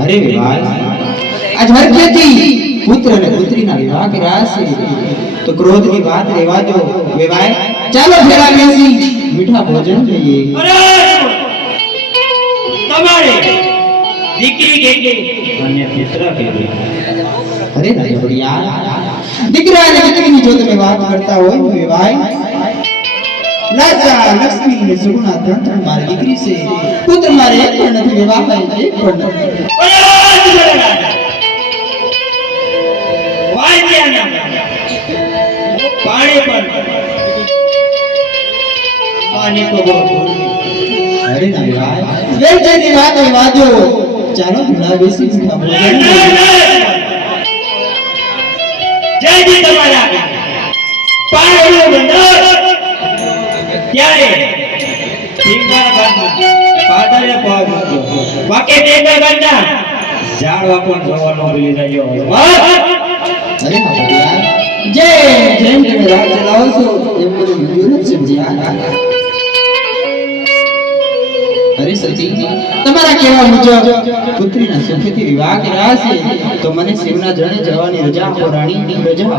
अरे विवाह आज हर खेती पुत्र ने पुत्री ना विवाह के राशि तो क्रोध की बात रेवा दो विवाह चलो फेरा बेसी मीठा भोजन चाहिए अरे तुम्हारे દીકરી કે અને પુત્ર કે अरे बढ़िया દીકરા અને દીકરીની જો તમે વાત કરતા હોય તો વિવાહ राजा लक्ष्मी ने सुगुना धन मारे દીકરી से पुत्र मारे एक પણ નથી વિવાહ થાય એક પણ નથી વાજ્યાના પાણી પર પાણી તો अरे ना विवाह वेल जैसी बात है वाजो चालो थोड़ा बेसी मीठा भोजन जय जी તમારા પાણીનો બંદર ત્યારે ટીંગા ગામમાં પાદરે પગ વાકે ટીંગા ગામના ઝાડવા પણ જોવાનો ભૂલી જાય अरे हाँ बढ़िया जय जय जय राज चलाओ सो ये मुझे मंजूर है समझिया अरे सती તમારા કેવા મુજબ પુત્રીના સુખથી વિવાહ કર્યા છે તો મને શિવના જણે જવાની રજા આપો રાણી રજા